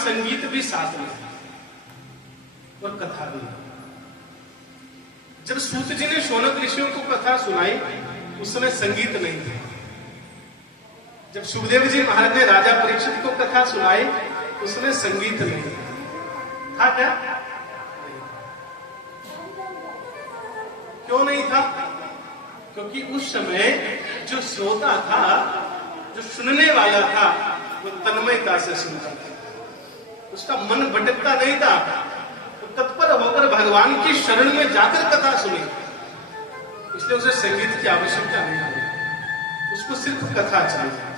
संगीत भी साथ में और कथा भी। जब सूत जी ने शौनक ऋषियों को कथा सुनाई उस समय संगीत नहीं था। जब सुखदेव जी महाराज ने राजा परीक्षित को कथा सुनाई उस समय संगीत नहीं था क्या? क्यों नहीं था? क्योंकि उस समय जो श्रोता था, जो सुनने वाला था, वो तन्मयता से सुनता था, उसका मन भटकता नहीं था, वो तत्पर होकर भगवान की शरण में जाकर कथा सुनी, इसलिए उसे संगीत की आवश्यकता नहीं है। उसको सिर्फ कथा चाहिए,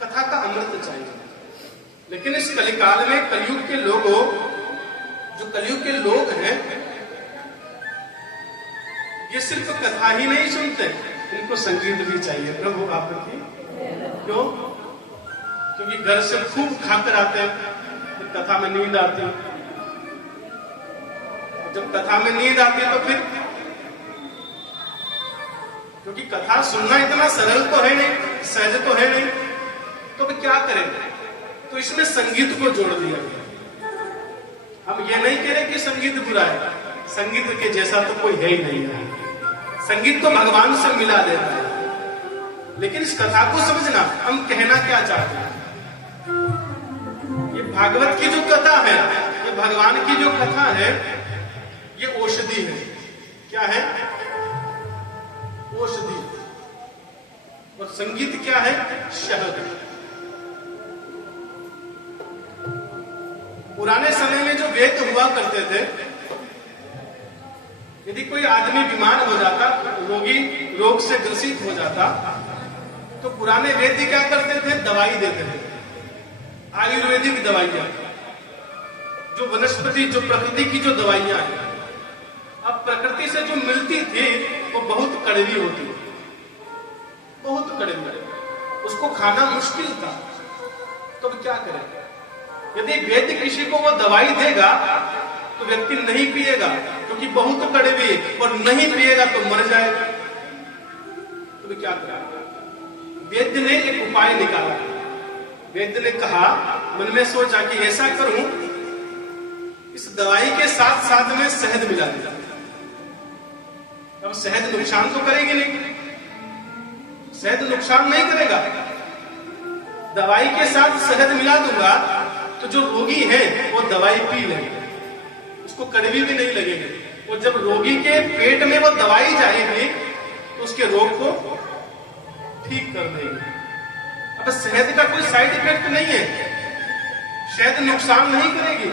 कथा का अमृत चाहिए। लेकिन इस कलिकाल में कलयुग के लोगों, जो कलयुग के लोग हैं, ये सिर्फ कथा ही नहीं सुनते, इनको संगीत भी चाहिए। प्रभु आपकी क्यों? क्योंकि घर से खूब खाकर आते हैं, फिर कथा में नींद आती है। जब कथा में नींद आती है तो फिर, क्योंकि कथा सुनना इतना सरल तो है नहीं, सहज तो है नहीं, तो फिर क्या करेंगे? तो इसमें संगीत को जोड़ दिया गया। हम ये नहीं कह रहे कि संगीत बुरा है, संगीत के जैसा तो कोई है ही नहीं है। संगीत तो भगवान से मिला देता है। लेकिन इस कथा को समझना, हम कहना क्या चाहते हैं। ये भागवत की जो कथा है, ये भगवान की जो कथा है, ये औषधि है। क्या है? औषधि। और संगीत क्या है? शहद। पुराने समय में जो वेद हुआ करते थे, यदि कोई आदमी बीमार हो जाता, रोगी रोग से ग्रसित हो जाता, तो पुराने वैद्य क्या करते थे? दवाई देते थे, आयुर्वेदिक दवाइयां, जो वनस्पति, जो प्रकृति की जो दवाइयां हैं। अब प्रकृति से जो मिलती थी वो बहुत कड़वी होती थी, बहुत कड़वी, उसको खाना मुश्किल था। तो क्या करें? यदि वैद्य किसी को वो दवाई देगा तो व्यक्ति नहीं पिएगा, क्योंकि बहुत कड़वी है, और नहीं पिएगा तो मर जाएगा। तो क्या करेगा? वैद्य ने एक उपाय निकाला। वैद्य ने कहा, मन में सोचा कि ऐसा करूं, इस दवाई के साथ साथ में शहद मिला दिया। अब शहद नुकसान तो करेगी नहीं, शहद नुकसान नहीं करेगा। दवाई के साथ शहद मिला दूंगा तो जो रोगी है वो दवाई पी लेंगे, उसको कड़वी भी नहीं लगेगी। और जब रोगी के पेट में वो दवाई जाएगी तो उसके रोग को ठीक कर देगी। अब शहद का कोई साइड इफेक्ट नहीं है, शहद नुकसान नहीं करेगी,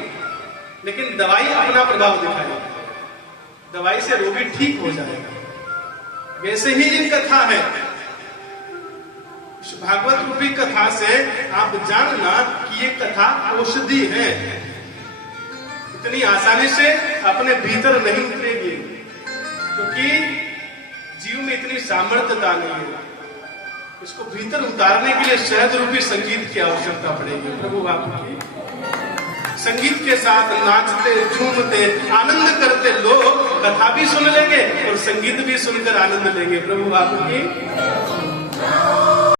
लेकिन दवाई अपना प्रभाव दिखाएगी, दवाई से रोगी ठीक हो जाएगा। वैसे ही ये कथा है। भागवत रूपी कथा से आप जानना कि ये कथा औषधि है, इतनी आसानी से अपने भीतर नहीं उतरेगी, क्योंकि जीव में इतनी सामर्थ्यता नहीं है। इसको भीतर उतारने के लिए शहद रूपी संगीत की आवश्यकता पड़ेगी। प्रभु आपकी संगीत के साथ नाचते, झूमते, आनंद करते लोग कथा भी सुन लेंगे और संगीत भी सुनकर आनंद लेंगे। प्रभु आपकी